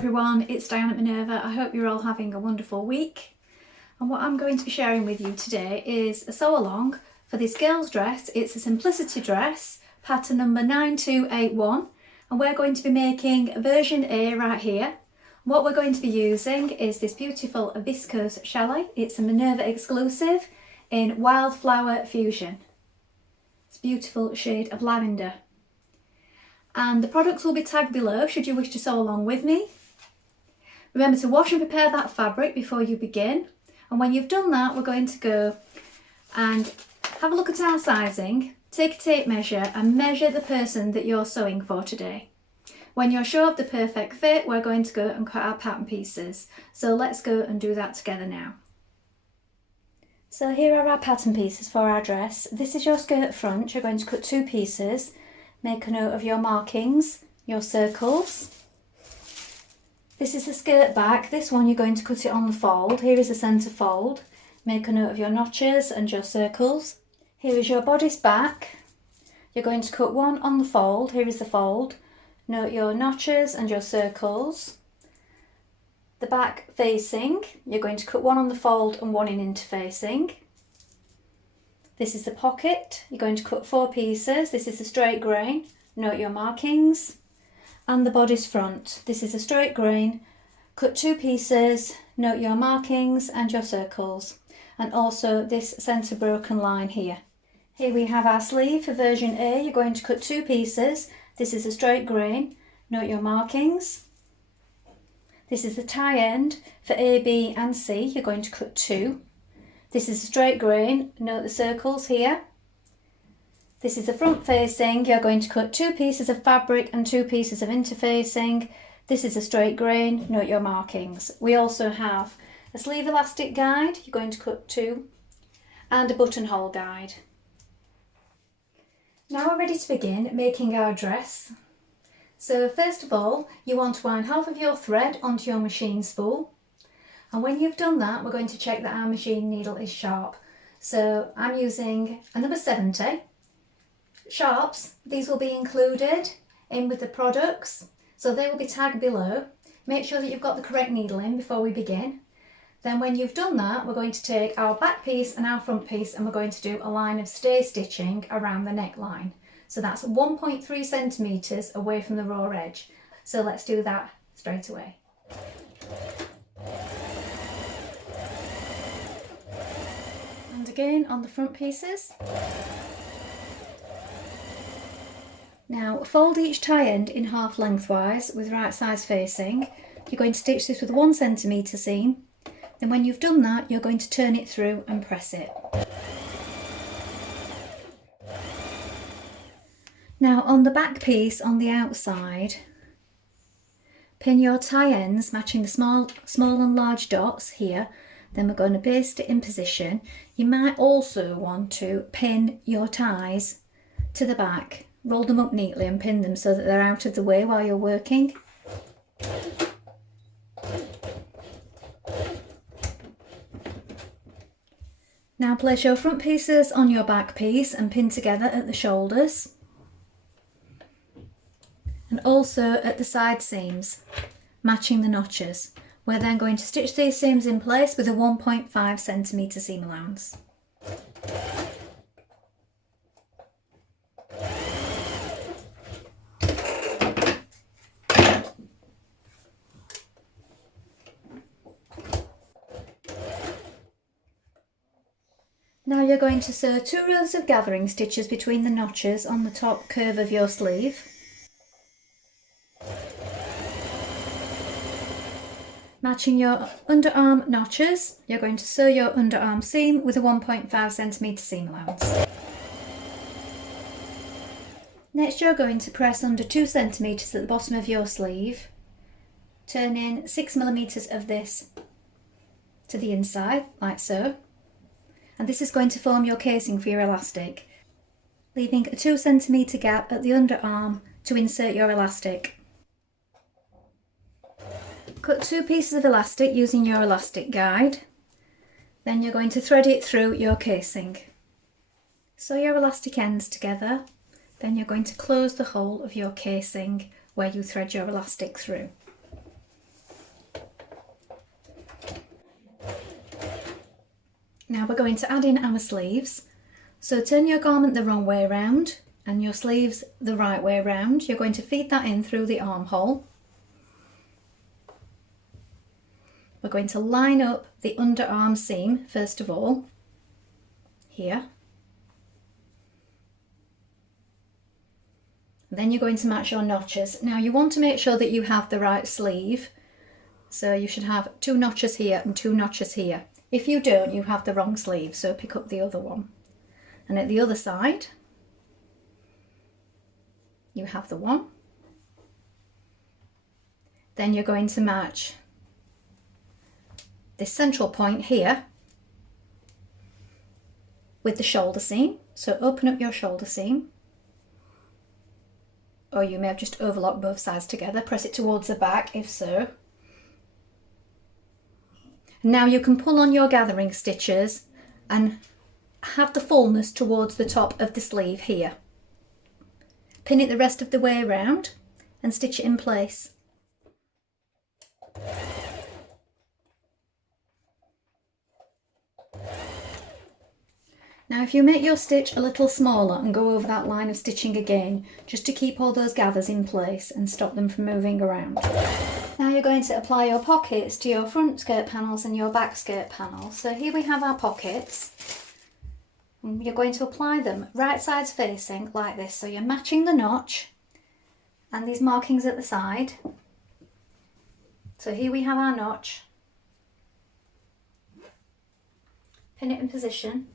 everyone, it's Dianne at Minerva. I hope you're all having a wonderful week. And what I'm going to be sharing with you today is a sew along for this girl's dress. It's a simplicity dress, pattern number 9281, and we're going to be making version A right here. What we're going to be using is this beautiful viscose chalet. It's a Minerva exclusive in Wildflower Fusion. It's a beautiful shade of lavender. And the products will be tagged below should you wish to sew along with me. Remember to wash and prepare that fabric before you begin. And when you've done that, we're going to go and have a look at our sizing, take a tape measure and measure the person that you're sewing for today. When you're sure of the perfect fit, we're going to go and cut our pattern pieces. So let's go and do that together now. So here are our pattern pieces for our dress. This is your skirt front. You're going to cut two pieces. Make a note of your markings, your circles. This is the skirt back. This one you're going to cut it on the fold. Here is the centre fold. Make a note of your notches and your circles. Here is your bodice back. You're going to cut one on the fold. Here is the fold. Note your notches and your circles. The back facing, you're going to cut one on the fold and one in interfacing. This is the pocket. You're going to cut four pieces. This is the straight grain. Note your markings. And the bodice front. This is a straight grain. Cut two pieces. Note your markings and your circles. And also this centre broken line here. Here we have our sleeve for version A. You're going to cut two pieces. This is a straight grain. Note your markings. This is the tie end for A, B and C. You're going to cut two. This is a straight grain. Note the circles here. This is the front facing. You're going to cut two pieces of fabric and two pieces of interfacing. This is a straight grain. Note your markings. We also have a sleeve elastic guide. You're going to cut two, and a buttonhole guide. Now we're ready to begin making our dress. So first of all, you want to wind half of your thread onto your machine spool. And when you've done that, we're going to check that our machine needle is sharp. So I'm using a number 70. Sharps, these will be included in with the products, so they will be tagged below. Make sure that you've got the correct needle in before we begin. Then when you've done that, we're going to take our back piece and our front piece and we're going to do a line of stay stitching around the neckline. So that's 1.3 centimetres away from the raw edge. So let's do that straight away. And again on the front pieces. Now fold each tie end in half lengthwise with right sides facing. You're going to stitch this with a 1 centimetre seam. Then when you've done that, you're going to turn it through and press it. Now on the back piece on the outside, pin your tie ends matching the small and large dots here. Then we're going to baste it in position. You might also want to pin your ties to the back. Roll them up neatly and pin them so that they're out of the way while you're working. Now place your front pieces on your back piece and pin together at the shoulders. And also at the side seams, matching the notches. We're then going to stitch these seams in place with a 1.5 centimetre seam allowance. Now you're going to sew 2 rows of gathering stitches between the notches on the top curve of your sleeve. Matching your underarm notches, you're going to sew your underarm seam with a 1.5 centimetre seam allowance. Next you're going to press under 2 centimetres at the bottom of your sleeve. Turn in 6 millimetres of this to the inside, like so. And this is going to form your casing for your elastic, leaving a 2 centimetre gap at the underarm to insert your elastic. Cut 2 pieces of elastic using your elastic guide. Then you're going to thread it through your casing. Sew your elastic ends together, then you're going to close the hole of your casing where you thread your elastic through. Now we're going to add in our sleeves. So turn your garment the wrong way around and your sleeves the right way around. You're going to feed that in through the armhole. We're going to line up the underarm seam first of all, here. Then you're going to match your notches. Now you want to make sure that you have the right sleeve. So you should have 2 notches here and 2 notches here. If you don't, you have the wrong sleeve, so pick up the other one. And at the other side, you have the one. Then you're going to match this central point here with the shoulder seam. So open up your shoulder seam, or you may have just overlocked both sides together. Press it towards the back if so. Now you can pull on your gathering stitches and have the fullness towards the top of the sleeve here. Pin it the rest of the way around and stitch it in place. Now if you make your stitch a little smaller and go over that line of stitching again, just to keep all those gathers in place and stop them from moving around. Now you're going to apply your pockets to your front skirt panels and your back skirt panels. So here we have our pockets. And you're going to apply them right sides facing like this. So you're matching the notch and these markings at the side. So here we have our notch. Pin it in position.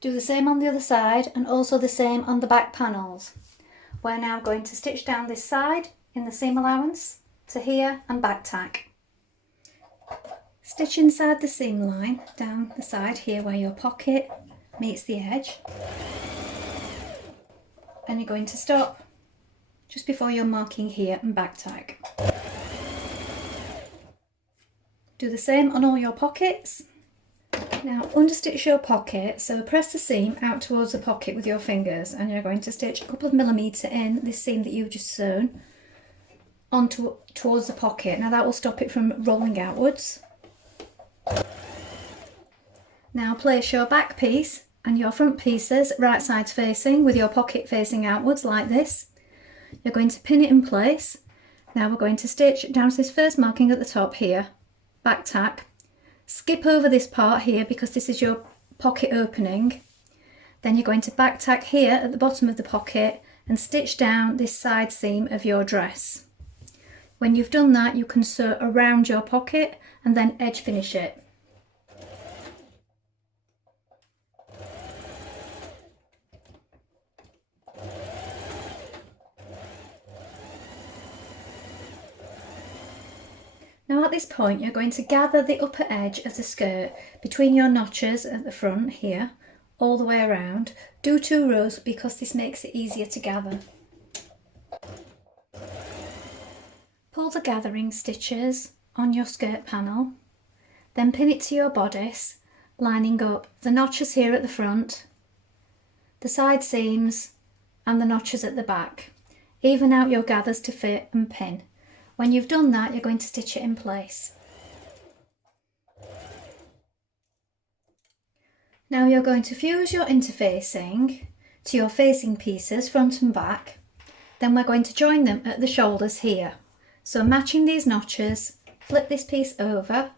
Do the same on the other side and also the same on the back panels. We're now going to stitch down this side in the seam allowance to here and back tack. Stitch inside the seam line down the side here where your pocket meets the edge. And you're going to stop just before you're marking here and back tack. Do the same on all your pockets. Now understitch your pocket, so press the seam out towards the pocket with your fingers and you're going to stitch a couple of millimetres in this seam that you've just sewn onto towards the pocket. Now that will stop it from rolling outwards. Now place your back piece and your front pieces right sides facing with your pocket facing outwards like this. You're going to pin it in place. Now we're going to stitch down to this first marking at the top here, back tack. Skip over this part here because this is your pocket opening. Then you're going to back tack here at the bottom of the pocket and stitch down this side seam of your dress. When you've done that, you can sew around your pocket and then edge finish it. Now at this point you're going to gather the upper edge of the skirt between your notches at the front here, all the way around. Do 2 rows because this makes it easier to gather. Pull the gathering stitches on your skirt panel, then pin it to your bodice, lining up the notches here at the front, the side seams and the notches at the back. Even out your gathers to fit and pin. When you've done that, you're going to stitch it in place. Now you're going to fuse your interfacing to your facing pieces, front and back. Then we're going to join them at the shoulders here. So matching these notches, flip this piece over,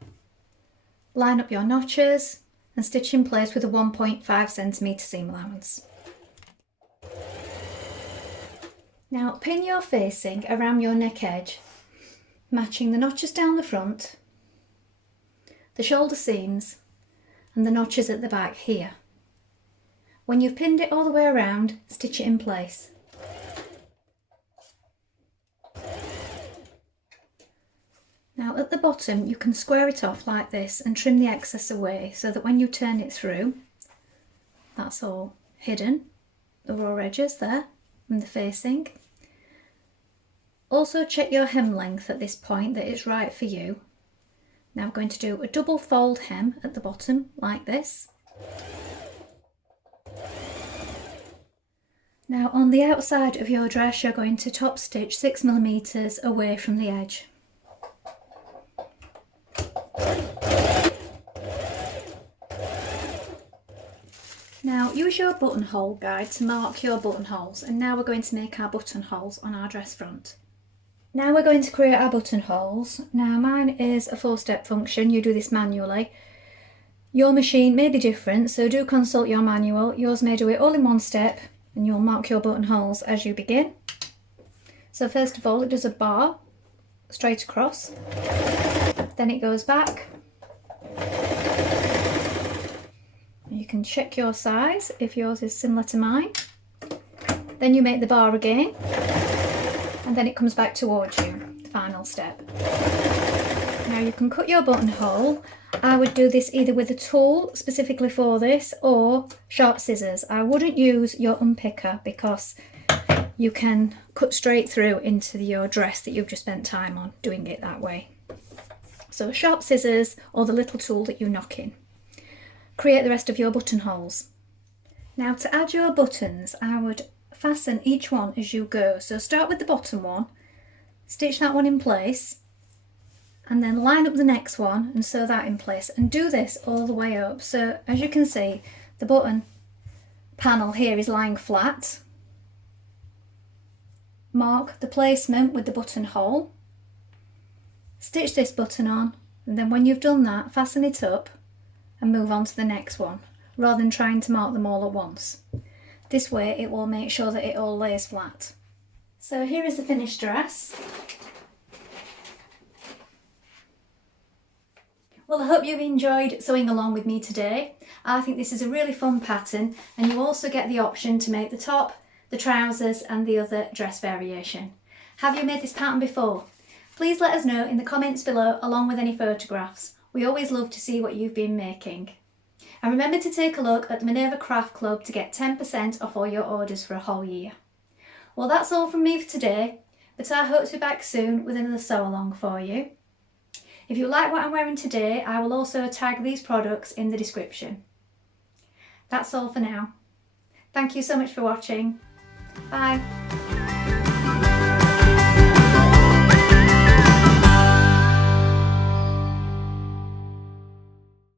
line up your notches and stitch in place with a 1.5 centimetre seam allowance. Now pin your facing around your neck edge, matching the notches down the front, the shoulder seams and the notches at the back here. When you've pinned it all the way around, stitch it in place. Now at the bottom you can square it off like this and trim the excess away so that when you turn it through, that's all hidden, the raw edges there and the facing. Also check your hem length at this point that it's right for you. Now I'm going to do a double fold hem at the bottom like this. Now on the outside of your dress you're going to top stitch 6 millimeters away from the edge. Now use your buttonhole guide to mark your buttonholes, and now we're going to make our buttonholes on our dress front. Now we're going to create our buttonholes. Now mine is a 4-step function, you do this manually. Your machine may be different, so do consult your manual. Yours may do it all in one step, and you'll mark your buttonholes as you begin. So first of all, it does a bar straight across, then it goes back. You can check your size if yours is similar to mine. Then you make the bar again, and then it comes back towards you, the final step. Now you can cut your buttonhole. I would do this either with a tool specifically for this or sharp scissors. I wouldn't use your unpicker because you can cut straight through into your dress that you've just spent time on doing it that way. So sharp scissors or the little tool that you knock in. Create the rest of your buttonholes. Now to add your buttons, I would fasten each one as you go. So start with the bottom one, stitch that one in place, and then line up the next one and sew that in place, and do this all the way up. So as you can see, the button panel here is lying flat. Mark the placement with the buttonhole, stitch this button on, and then when you've done that, fasten it up and move on to the next one, rather than trying to mark them all at once. This way it will make sure that it all lays flat. So here is the finished dress. Well, I hope you've enjoyed sewing along with me today. I think this is a really fun pattern, and you also get the option to make the top, the trousers and the other dress variation. Have you made this pattern before? Please let us know in the comments below, along with any photographs. We always love to see what you've been making. And remember to take a look at the Minerva Craft Club to get 10% off all your orders for a whole year. Well, that's all from me for today, but I hope to be back soon with another sew along for you. If you like what I'm wearing today, I will also tag these products in the description. That's all for now. Thank you so much for watching. Bye.